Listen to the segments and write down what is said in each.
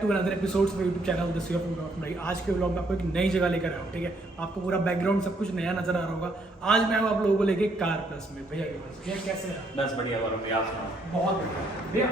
To another episodes of YouTube channel the CO ऑफ भाई। आज के व्लॉग में आपको एक नई जगह लेकर आया हूँ, ठीक है। आपको पूरा बैकग्राउंड सब कुछ नया नजर आ रहा होगा। आज मैं आप लोगों को लेके कार प्लस में भैया के पास। भैया कैसे हैं? बस बढ़िया वरुण भैया, आप सुनाओ। बहुत बढ़िया भैया।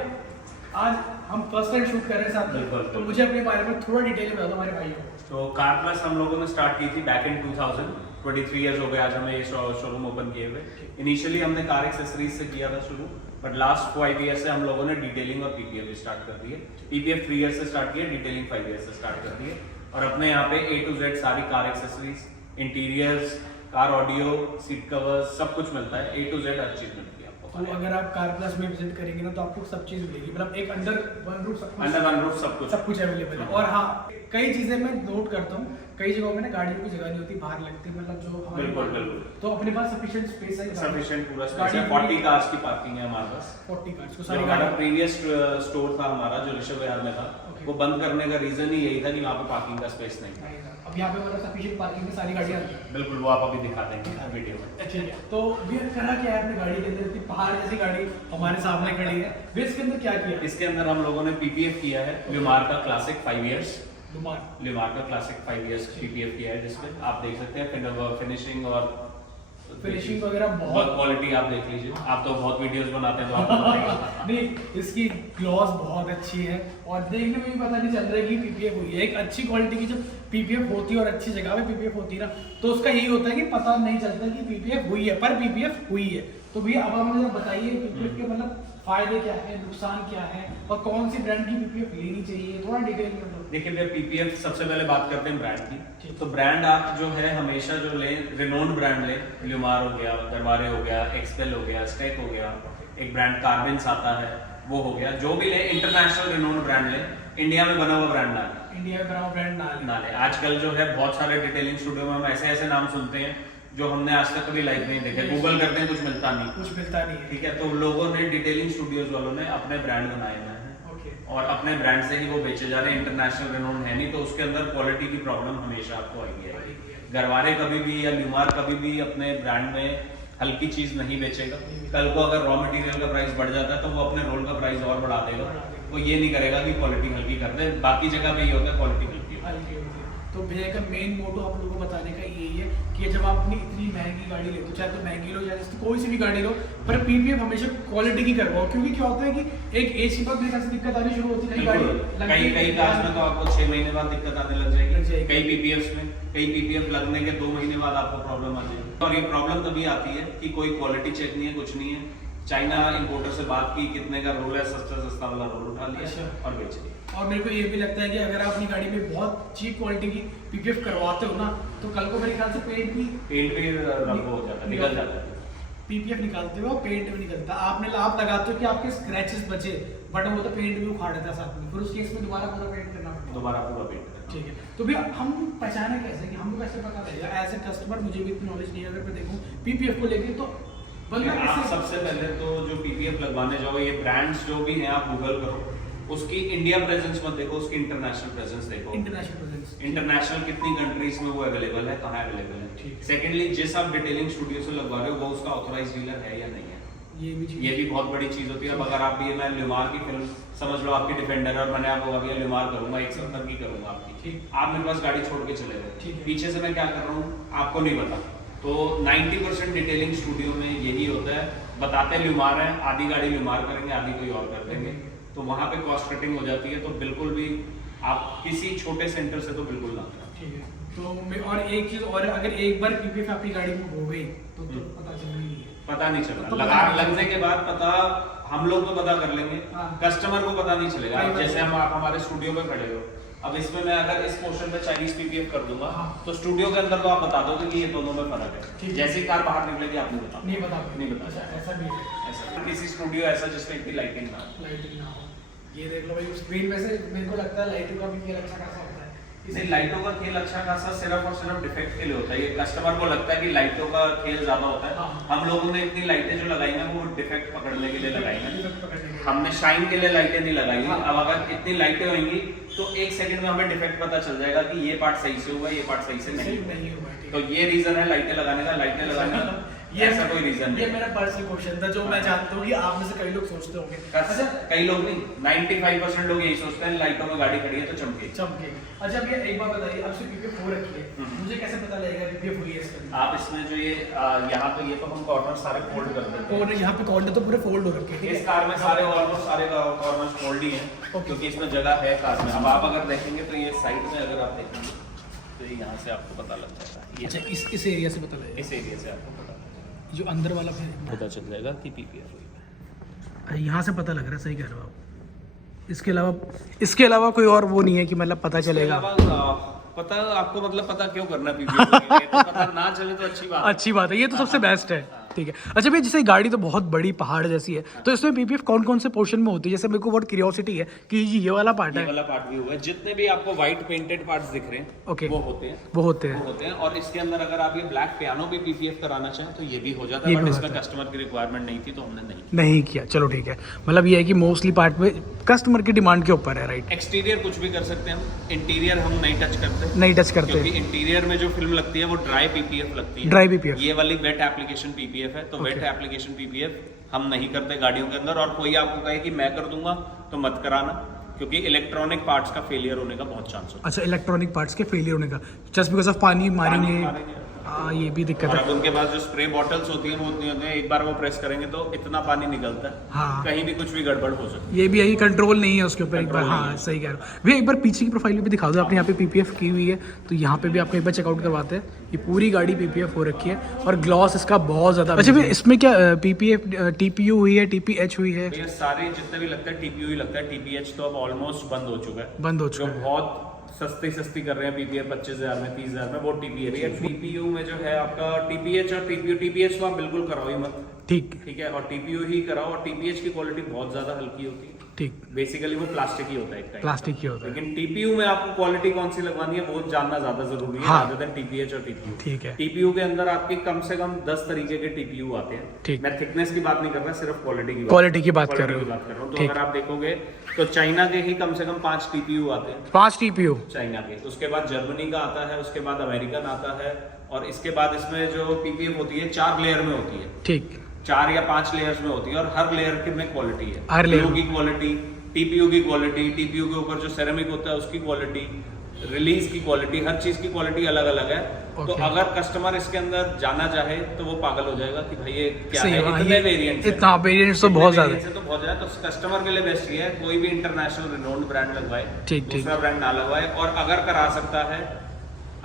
आज हम फर्स्ट टाइम शूट कर रहे हैं साथ में, तो मुझे अपने बारे में थोड़ा डिटेल में बता दो हमारे भाई को। तो कार प्लस हम लोगों ने स्टार्ट की थी बैक इन 2023 ईयर्स हो गए आज हमें ये शोरूम ओपन किए हुए। इनिशियली हमने कार एक्सेसरीज से किया था शुरू, बट लास्ट 5 ईयर से हम लोगों ने डिटेलिंग और पीपीएफ स्टार्ट कर दी है। पीपीएफ 3 ईयर से स्टार्ट किया, डिटेलिंग 5 ईयर से स्टार्ट कर दी है। और अपने यहाँ पे A to Z सारी car accessories, interiors, car audio, seat covers सब कुछ मिलता है। A to Z हर चीज मिलती है आपको। तो अगर आप कार प्लस में विजिट करेंगे ना तो आपको सब चीज मिलेगी, मतलब एक अंडर वन रूफ सब कुछ अवेलेबल है। और हाँ, कई चीजें मैं नोट करता हूँ, कई जगहों में ना गाड़ियों की जगह नहीं होती, बाहर लगती है, मतलब जो हमारे बिल्कुल। तो अपने पास सफिशिएंट स्पेस है, सफिशिएंट पूरा स्पेस है। 40 कार्स की पार्किंग है हमारे पास। 40 कार्स को जो सारी हमारा गाड़ी। प्रीवियस स्टोर था हमारा जो ऋषभ विहार में था, वो बंद करने का रीजन ही यही था कि वहाँ पे पार्किंग का स्पेस नहीं था। अब यहाँ पे मतलब सफिशिएंट पार्किंग में सारी गाड़ियाँ आती हैं। बिल्कुल, वो आप अभी दिखा देंगे वीडियो में। ठीक है, तो भैया करा क्या है अपनी गाड़ी के अंदर? इतनी पहाड़ जैसी गाड़ी हमारे सामने खड़ी है, भैया इसके अंदर क्या किया? इसके अंदर हम लोगों ने पीपीएफ किया है ल्यूमार का क्लासिक 5 इयर्स। लुमार का क्लासिक 5 इयर्स पीपीएफ किया है, जिसमें आप देख सकते हैं फिनिशिंग और फिनिशिंग वगैरह बहुत क्वालिटी आप देख लीजिए। आप तो बहुत वीडियोस बनाते हैं तो आपको बताइए। नहीं, इसकी ग्लॉस बहुत अच्छी है और देखने में भी पता नहीं चल रहा है कि पीपीएफ हुई है। एक अच्छी क्वालिटी की जब पीपीएफ होती है और अच्छी जगह पे पीपीएफ होती है ना, तो उसका यही होता है कि पता नहीं चलता कि पीपीएफ हुई है, पर पीपीएफ हुई है। तो भैया अब हमें बताइए पीपीएफ के मतलब फायदे क्या है, नुकसान क्या है, और कौन सी ब्रांड की पीपीएफ लेनी चाहिए, थोड़ा डिटेल में बताओ। देखिए भैया, पीपीएफ सबसे पहले बात करते हैं ब्रांड की। तो ब्रांड आप जो है हमेशा जो ले रिनोन्ड ब्रांड ले, ल्यूमार हो गया, दरबारे हो गया, एक्सपेल हो गया, स्टेक हो गया, एक ब्रांड कार्बिन्स आता है वो हो गया। जो भी ले इंटरनेशनल रिनोन्ड ब्रांड ले, इंडिया में बना हुआ ब्रांड ना ले। इंडिया में बना हुआ ब्रांड ना ले। आजकल जो है बहुत सारे डिटेलिंग स्टूडियो में हम ऐसे नाम सुनते हैं जो हमने आज तक कभी लाइफ नहीं देखे। गूगल करते हैं, कुछ मिलता नहीं। ठीक है, तो लोगों ने डिटेलिंग स्टूडियोज वालों ने अपने ब्रांड बनाए हुए हैं और अपने ब्रांड से ही वो बेचे जा रहे हैं। इंटरनेशनल रिनोन है नहीं, तो उसके अंदर क्वालिटी की प्रॉब्लम हमेशा आपको आएगी। गरवारे कभी भी या ल्यूमार कभी भी अपने ब्रांड में हल्की चीज नहीं बेचेगा। कल को अगर रॉ मटेरियल का प्राइस बढ़ जाता है तो वो अपने रोल का प्राइस और बढ़ा देगा। वो ये नहीं करेगा कि क्वालिटी हल्की कर दे। बाकी जगह पे ये होता है क्वालिटी हल्की होती है। तो भैया का मेन मोटो आप लोगों को बताने का यही है कि जब आप अपनी इतनी महंगी गाड़ी ले, तो चाहे तो महंगी लो, चाहे कोई सी भी गाड़ी लो, पर पीपीएफ हमेशा क्वालिटी की करवाओ। क्योंकि क्या होता है कि एक एज के बाद मेरे ख्याल से दिक्कत आनी शुरू होती है। कई कार्स में तो आपको 6 महीने बाद दिक्कत आने लग जाएगी। कई पीपीएफ लगने के 2 महीने बाद आपको प्रॉब्लम आ जाएगी। और ये प्रॉब्लम तभी आती है कि कोई क्वालिटी चेक नहीं है, कुछ नहीं है। चाइना इंपोर्टर से बात की, कितने का रोल है, सस्ता वाला रोल उठा लिया और बेच दिया। और मेरे को ये भी लगता है कि अगर आप अपनी गाड़ी में बहुत चीप क्वालिटी की पीपीएफ करवाते हो ना, तो कल को मेरे ख्याल से पेंट भी रंग हो जाता है, निकल जाता है। पीपीएफ निकालते हो, पेंट भी निकलता है। आप लगाते हो कि आपके स्क्रैचेस बचे, बट वो तो पेंट भी उखाड़ देता है साथ में, फिर उस केस में दोबारा पूरा पेंट करना पड़ता है। दोबारा पूरा पेंट करना। ठीक है, तो भैया हम पहचाने कैसे कि हमको कैसे पता चलेगा? एज ए कस्टमर मुझे भी इतनी नॉलेज नहीं है। अगर मैं देखूं पीपीएफ को लेके, तो आप सबसे पहले तो जो पीपीएफ लगवाने जाओ, ये ब्रांड्स जो भी हैं आप गूगल करो, उसकी इंडिया प्रेजेंस मत देखो, उसकी इंटरनेशनल प्रेजेंस देखो। इंटरनेशनल कितनी कंट्रीज में वो अवेलेबल है, कहाँ अवेलेबल है। सेकेंडली, जिस आप डिटेलिंग स्टूडियो से लगवा रहे हो वो उसका ऑथराइज्ड डीलर है या नहीं है, ये भी बहुत बड़ी चीज होती है। अब अगर आप ये मैं ल्यूमार की फिल्म समझ लो, आपकी डिफेंडर है और मैंने आपको अभी ल्यूमार करूंगा 170 की करूंगा आपकी, आप मेरे पास गाड़ी छोड़ के चले गए, पीछे से मैं क्या कर रहा हूँ आपको नहीं पता। तो 90% डिटेलिंग स्टूडियो में यही होता है, बताते ल्यूमार है, आधी गाड़ी ल्यूमार करेंगे, आधी कोई और कर देंगे, तो वहाँ पे कॉस्ट कटिंग हो जाती है। तो बिल्कुल भी आप किसी छोटे सेंटर से तो बिल्कुल ना। ठीक है, तो और एक चीज और, अगर एक बार पीपीएफ आपकी गाड़ी में हो गई तो पता चलना ही नहीं है। पता नहीं चलना, लगने के बाद पता हम लोग तो पता कर लेंगे, कस्टमर को पता नहीं चलेगा। जैसे हम आप हमारे स्टूडियो पे खड़े हो, अब इसमें मैं अगर इस पोर्शन पे चाइनीज पीपीएफ कर दूंगा तो स्टूडियो के अंदर तो आप बता दोगे कि ये दोनों में फर्क है। जैसी कार बाहर निकलेगी आप नहीं बता। ऐसा भी है, ऐसा किसी स्टूडियो ऐसा जिसमें इतनी लाइटिंग ना हो। ये देख लो भाई स्क्रीन में से, मेरे को लगता है लाइटों का भी खेल अच्छा खासा होता है। इसे लाइटों का खेल अच्छा खासा सिर्फ और सिर्फ डिफेक्ट के लिए होता है। ये कस्टमर को लगता है कि लाइटों का खेल ज्यादा होता है। हम लोगों ने इतनी लाइटें जो लगाई हैं वो डिफेक्ट पकड़ने के लिए लगाई हैं, हमने शाइन के लिए लाइटें नहीं लगाई हैं। अब अगर इतनी लाइटें होंगी तो 1 सेकंड में हमें डिफेक्ट पता चल जाएगा कि ये पार्ट सही से हुआ, ये पार्ट सही से नहीं हुआ। तो ये रीजन है लाइटें लगाने का। लाइटें लगाने का ये ऐसा कोई रीजन ये नहीं। मेरा पर्सनल क्वेश्चन था जो मैं जानता हूँ कि आप में से कई लोग सोचते होंगे। अच्छा कई लोग नहीं, 95% लोग यही सोचते हैं लाइटों में गाड़ी खड़ी है तो चमके। चमके। अच्छा भैया एक बात बताइए, अब से PPF हो रखी है, मुझे कैसे पता लगेगा PPF हुई है इसके अंदर? आप इसमें जो ये यहाँ तो ये तो हम कॉर्नर सारे फोल्ड कर देते हैं। और यहाँ पे कॉर्नर तो पूरे फोल्ड हो रखे हैं। इस कार में सारे ऑलमोस्ट सारे कॉर्नर्स फोल्ड ही हैं क्योंकि इसमें जगह है कार में। अब आप अगर देखेंगे तो ये साइड में अगर आप देखेंगे तो ये यहाँ से आपको पता लग जाएगा। ये अच्छा इस एरिया से पता लगेगा, इस एरिया से आपको पता लग जाएगा, जो अंदर वाला फिर पता चल जाएगा कि PPF हुई है। अच्छा यहाँ से पता लग रहा है, सही कह रहे हो आप। इसके अलावा कोई और वो नहीं है कि मतलब पता चलेगा? इसके अलावा, पता आपको मतलब पता क्यों करना PPF के लिए? तो पता ना चले तो अच्छी बात है। अच्छी बात है, ये तो सबसे बेस्ट है। ठीक है। अच्छा भैया जैसे गाड़ी तो बहुत बड़ी पहाड़ जैसी है, तो इसमें PPF कौन कौन से पोर्शन में होती है? जैसे मेरे को बहुत क्यूरियोसिटी है कि ये वाला पार्ट ये है। वाला पार्ट भी हुआ है, जितने भी आपको व्हाइट पेंटेड पार्ट्स दिख रहे हैं ओके। वो होते हैं। वो होते हैं। वो होते हैं और इसके अंदर अगर आप ये ब्लैक पियानो भी PPF कराना चाहें तो ये भी हो जाता ये है, भी बट हो इसमें जाता है। कस्टमर की रिक्वायरमेंट नहीं थी तो हमने नहीं किया, चलो ठीक है। मतलब ये है कि मोस्टली पार्ट में कस्टमर की डिमांड के ऊपर है, राइट? एक्सटीरियर कुछ भी कर सकते हैं हम, इंटीरियर हम नहीं टच करते नहीं टच करते। क्योंकि इंटीरियर में जो फिल्म लगती है वो ड्राई PPF लगती है। Dry PPF। ये वाली वेट एप्लीकेशन PPF है, तो वेट एप्लीकेशन PPF हम नहीं करते गाड़ियों के अंदर। और कोई आपको कहे कि मैं कर दूंगा तो मत कराना, क्योंकि इलेक्ट्रॉनिक पार्ट्स का फेलियर होने का बहुत चांस होता अच्छा इलेक्ट्रॉनिक पार्ट्स के फेलियर होने का, जस्ट बिकॉज ऑफ पानी मारेंगे। मारेंगे। हाँ ये भी दिक्कत और है। अब उनके पास जो स्प्रे बॉटल्स होती हैं वो उतनी होती हैं, एक बार वो प्रेस करेंगे तो इतना पानी निकलता है, हाँ। कहीं भी कुछ भी गड़बड़ हो सकती है। ये भी यही कंट्रोल नहीं है उसके ऊपर एक बार। Control नहीं हाँ है। सही कह रहे हो भैया। एक बार पीछे की प्रोफाइल भी दिखा दो, आपने यहाँ पे PPF की हुई है तो यहाँ पे भी आपको एक बार चेकआउट करवाते हैं। ये पूरी गाड़ी PPF हो रखी है और ग्लॉस इसका बहुत ज़्यादा। अच्छा भैया इसमें क्या PPF TPU हुई है, TPH हुई है? तो ये सारे जितने भी लगता है TPU ही लगता है, TPH तो अब ऑलमोस्ट बंद हो चुका है। बंद हो जो चुका है। बहुत सस्ती कर रहे हैं PPF 25,000 में, 30,000 में, वो TPF है। TPU में जो है आपका TPH और TPH तो आप बिल्कुल कराओ ही मत, ठीक ठीक है। और TPU ही कराओ, और TPH की क्वालिटी बहुत ज्यादा हल्की होती है। ठीक। बेसिकली वो प्लास्टिक ही होता है एक टाइप का। प्लास्टिक ही होता है। लेकिन TPU में आपको क्वालिटी कौन सी लगवानी है वो जानना ज्यादा जरूरी है, हाँ। rather than TPH और TPU। ठीक है। TPU के अंदर आपके कम से कम 10 तरीके के TPU आते हैं। ठीक। मैं थिकनेस की बात नहीं कर रहा, सिर्फ क्वालिटी की क्वालिटी की बात कर रहे हो। हूँ। तो ठीक। अगर आप देखोगे तो चाइना के ही कम से कम 5 TPU आते हैं, 5 TPU। चाइना के। उसके बाद जर्मनी का आता है, उसके बाद अमेरिकन आता है, और इसके बाद इसमें जो PPF होती है 4 लेयर में होती है। ठीक। 4 या 5 लेयर्स में होती है, और हर लेयर की में क्वालिटी है। हर layer Glue में। की क्वालिटी, TPU की क्वालिटी, TPU के ऊपर जो सेरेमिक होता है उसकी क्वालिटी, रिलीज की क्वालिटी, हर चीज की क्वालिटी अलग अलग है। तो Okay. अगर कस्टमर इसके अंदर जाना चाहे तो वो पागल हो जाएगा कि भाई ये क्या सही है, है, इतने ये- वेरिएंट्स इतना वेरिएंट्स तो बहुत ज्यादा है। तो बहुत ज्यादा। तो कस्टमर के लिए बेस्ट ये है कोई भी इंटरनेशनल रिनोन्ड ब्रांड लगवाए, ठीक, दूसरा ब्रांड ना लगवाए। और अगर करा सकता है,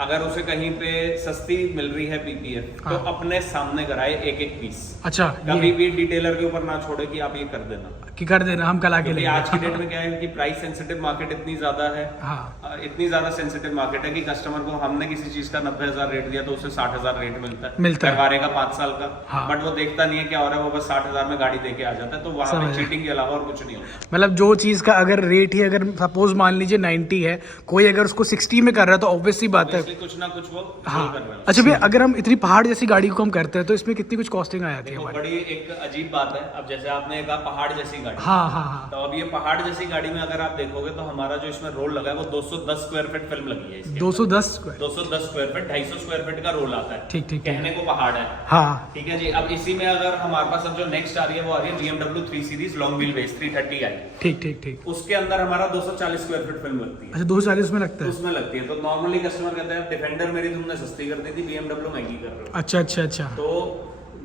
अगर उसे कहीं पे सस्ती मिल रही है PPF, तो हाँ। अपने सामने कराए एक एक पीस। अच्छा कभी ये भी डिटेलर के ऊपर ना छोड़े कि आप ये कर देना, कि कर देना, हम कल आके क्योंकि लेंगे। आज की डेट में क्या है कि प्राइस सेंसिटिव मार्केट इतनी ज्यादा है, हाँ इतनी ज्यादा सेंसिटिव मार्केट है कि कस्टमर को हमने किसी चीज का 90,000 रेट दिया तो उसे 60,000 रेट मिलता है, मिलता है। करवाने का 5 साल का। हाँ। बट वो देखता नहीं है क्या हो रहा है, वो बस 60,000 में गाड़ी देके आ जाता है। तो वहाँ समझ पे गया। चीटिंग के अलावा और कुछ नहीं होता। मतलब जो चीज़ का अगर रेट ही अगर सपोज मान लीजिए 90 है, कोई अगर उसको 60 में कर रहा है तो ऑब्वियस सी बात है। इसलिए कुछ ना कुछ वो हाँ। कर रहे हैं। अच्छा भैया अगर हम इतनी पहाड़ जैसी गाड़ी को हम करते हैं तो इसमें कितनी कुछ कॉस्टिंग आ जाती है देखो हमारी? बड़ी एक अजीब बात है। अब जैसे आपने कहा पहाड़ जैसी गाड़ी, हाँ हाँ हाँ। तो अब ये पहाड़ जैसी गाड़ी में अगर आप देखोगे तो हमारा जो इसमें रोल लगा है वो 210 स्क्वायर फीट फिल्म लगी है इसके। 210 square. 210 square feet, 250 square feet का रोल आता है। ठीक ठीक ठीक। कहने को पहाड़ है, हाँ ठीक है जी। अब इसी में अगर हमारे पास अब जो नेक्स्ट आ रही है वो आ रही है BMW 3 series long wheel base 330i। ठीक ठीक ठीक। उसके अंदर हमारा 240 स्क्वायर फीट फिल्म लगती है, अच्छा 240 में लगता है? उसमें लगती है। तो नॉर्मली कस्टमर कहते हैं डिफेंडर मेरी तुमने सस्ती कर दी थी, BMW महंगी कर रहे हो। अच्छा अच्छा अच्छा। तो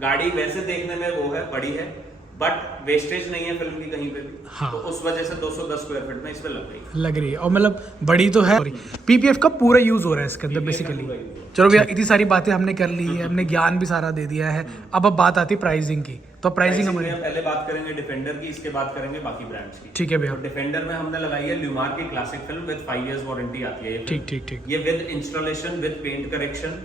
गाड़ी वैसे देखने में वो है, बड़ी है, बट वेस्टेज नहीं है फिल्म की कहीं पे भी। हाँ। तो उस वजह से 210 स्क्वायर फीट में इसमें लग गई। लग रही है और मतलब बड़ी तो है। PPF का पूरा यूज हो रहा है इसके अंदर PPF का बेसिकली। पूरा use हो रहा है। चलो भैया इतनी सारी बातें हमने कर ली है, हमने ज्ञान भी सारा दे दिया है। अब बात आती है प्राइसिंग की। तो प्राइसिंग Pricing हमारी में पहले बात करेंगे डिफेंडर की, इसके बाद करेंगे बाकी ब्रांड्स की। ठीक है भैया। तो डिफेंडर में हमने लगाई है ल्यूमार की classic film with 5 years warranty आती है ये ठीक ठीक ठीक। ये with installation with paint correction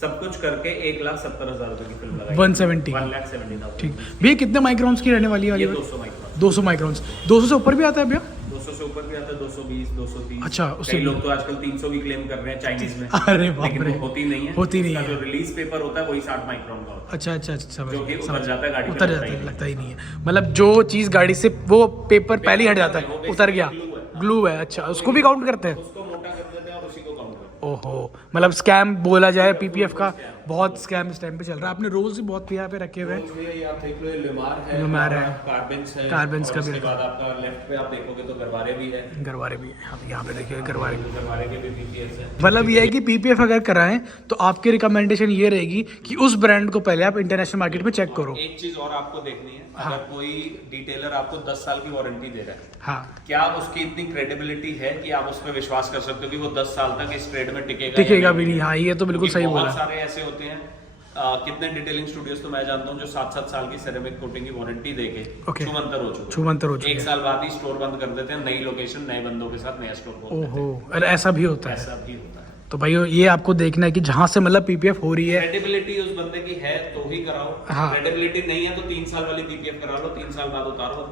सब कुछ करके 1,70,000 रुपए की फिल्म लगाई 170। 1,70,000 ठीक भैया कितने माइक्रोन्स की रहने वाली है ये वाली? 200 माइक्रोन। 200 माइक्रोन्स। 200 से ऊपर भी आता है भैया? 200 से ऊपर भी आता है, 220, 230। अच्छा, उससे कई भी- लोग तो आजकल 300 भी क्लेम कर रहे हैं चाइनीज में। अरे बाप लेकिन रे। वो होती नहीं है। होती नहीं उसका है। जो रिलीज पेपर होता है वही 60 माइक्रोन का होता अच्छा अच्छा अच्छा समझ जो कि गया, उतर समझ जाता है गाड़ी पे, उतर लगता जाता ही है, नहीं। लगता ही नहीं है। मतलब जो चीज़ गाड़ी से वो पेपर पहले ही हट जाता वो है, उतर गया, glue है। ग्लू है। अच्छा उसको भी काउंट करते हैं? उसको मोटा कर देते हैं और उसी को काउंट करते हैं। ओहो मतलब स्कैम बोला जाए PPF का बहुत स्कैम इस टाइम पे चल रहा है। आपने रोल्स भी बहुत यहाँ पे रखे हुए हैं। रोल्स भी है, ये आप देख लो, ये लिमार है, कार्बन्स है, कार्बन्स का भी उसके रखा बाद आपका लेफ्ट पे आप देखोगे तो गरवारे भी है, गरवारे भी यहाँ पे देखिए, गरवारे भी। गरवारे के भी पीपीएफ है। मतलब ये है कि पीपीएफ अगर कराएं तो आपकी रिकमेंडेशन ये रहेगी कि उस ब्रांड को पहले आप इंटरनेशनल मार्केट में चेक करो। एक चीज और आपको देखनी है, हाँ। अगर कोई डिटेलर आपको 10 साल की वारंटी दे रहा है, हाँ, क्या उसकी इतनी क्रेडिबिलिटी है कि आप उस पर विश्वास कर सकते हो कि वो 10 साल तक इस ट्रेड में टिकेगा टिकेगा भी नहीं। हाँ, ये तो बिल्कुल क्योंकि सही बोला। बहुत सारे ऐसे होते हैं, कितने डिटेलिंग स्टूडियोज तो मैं जानता हूँ जो 7-7 साल की सेरेमिक कोटिंग की वारंटी देके Okay. छूमंतर हो चुके छूमंतर हो चुके एक हैं। साल बाद ही स्टोर बंद कर देते हैं, नई लोकेशन नए बंदों के साथ नया स्टोर खोलते हैं। ओहो, अरे ऐसा भी होता है। ऐसा भी होता है। तो भाई ये आपको देखना है कि जहाँ से मतलब पीपीएफ हो रही है, क्रेडिबिलिटी उस बंदे की है तो ही कराओ। हाँ। क्रेडिबिलिटी नहीं है तो 3 साल वाली पीपीएफ करा लो, 3 साल बाद उतारो,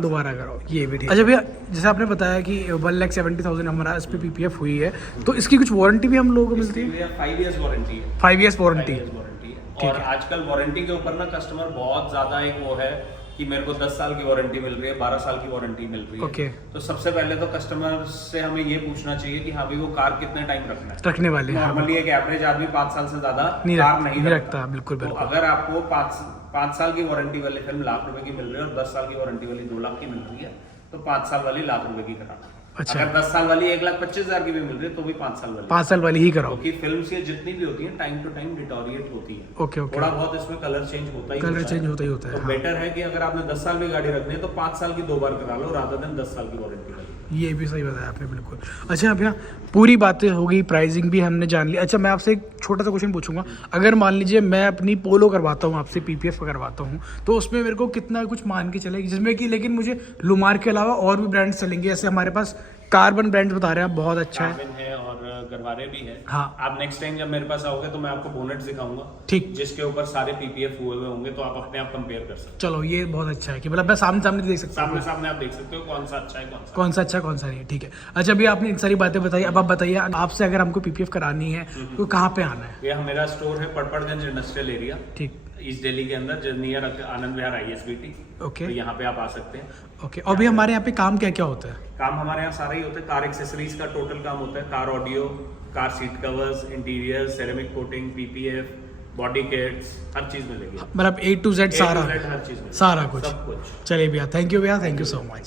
दोबारा करो, ये भी ठीक। अच्छा भैया, जैसे आपने बताया कि 1,70,000 हमारा इस पे पीपीएफ हुई है, तो इसकी कुछ वारंटी भी हम लोगों को मिलती है? 5 इयर्स वारंटी है। 5 इयर्स वारंटी। 5 years वारंटी है। ठीक और है। आजकल वारंटी के ऊपर ना कस्टमर बहुत ज्यादा एक वो है कि मेरे को 10 साल की वारंटी मिल रही है, 12 साल की वारंटी मिल रही है। ओके। तो सबसे पहले तो कस्टमर से हमें ये पूछना चाहिए कि हाँ भाई वो कार कितने टाइम रखना है। रखने वाले हैं। नॉर्मली एक एवरेज आदमी 5 साल से ज्यादा नहीं कार नहीं रखता, बिल्कुल तो बिल्कुल। अगर आपको 5 साल की वारंटी वाली फिल्म लाख रुपए की मिल रही है और 10 साल की वारंटी वाली 2 लाख की मिल रही है, तो 5 साल वाली लाख रुपए की कराना। अच्छा। अगर 10 साल वाली 1,25,000 की भी मिल रही है तो भी 5 साल वाली। 5 साल वाली ही कराओ। क्योंकि फिल्म्स ये जितनी भी होती हैं टाइम टू टाइम डिटोरिएट होती है। Okay okay. थोड़ा बहुत इसमें कलर चेंज होता ही कलर चेंज होता ही होता है। तो हाँ। बेटर है कि अगर आपने 10 साल में गाड़ी रखनी है तो 5 साल की 2 बार करा लो रादर देन 10 साल की वारंटी वाली। ये भी सही बताया आपने, बिल्कुल। अच्छा भैया, पूरी बातें हो गई, प्राइसिंग भी हमने जान ली। अच्छा, मैं आपसे एक छोटा सा क्वेश्चन पूछूंगा। अगर मान लीजिए मैं अपनी पोलो करवाता हूँ आपसे, पीपीएफ करवाता हूँ, तो उसमें मेरे को कितना कुछ मान के चलेगी, जिसमें कि लेकिन मुझे लुमार के अलावा और भी ब्रांड्स चलेंगे? जैसे हमारे पास कार्बन ब्रांड्स बता रहे हैं आप, बहुत अच्छा है। कार्बन है और गरवारे भी है। हाँ। आप नेक्स्ट टाइम जब मेरे पास आओगे तो मैं आपको बोनेट दिखाऊंगा, ठीक। जिसके ऊपर सारे पीपीएफ हुए हुए होंगे, तो आप अपने आप कंपेयर कर सकते चलो, ये बहुत अच्छा है कि मतलब मैं सामने सामने देख हो। सकता हूँ सामने आप देख सकते हो कौन सा अच्छा है कौन सा अच्छा कौन सा नहीं है। ठीक है। अच्छा भैया, आपने इन सारी बातें बताई, अब आप बताइए आपसे अगर हमको पीपीएफ करानी है तो कहाँ पे आना है? ये मेरा स्टोर है पड़पड़गंज इंडस्ट्रियल एरिया, ठीक। ईस्ट दिल्ली के अंदर, near Anand Vihar ISBT। Okay तो यहाँ पे आप आ सकते हैं। ओके। और भैया हमारे यहाँ पे काम क्या क्या होता है? काम हमारे यहाँ सारा ही होता है। कार एक्सेसरीज का टोटल काम होता है, car audio, car seat covers, interior, ceramic coating, PPF, body kits, हर चीज मिलेगी। मतलब A to Z सारा, हर चीज मिलेगी। सारा कुछ। सब कुछ। चलिए भैया, थैंक यू भैया, थैंक यू सो मच।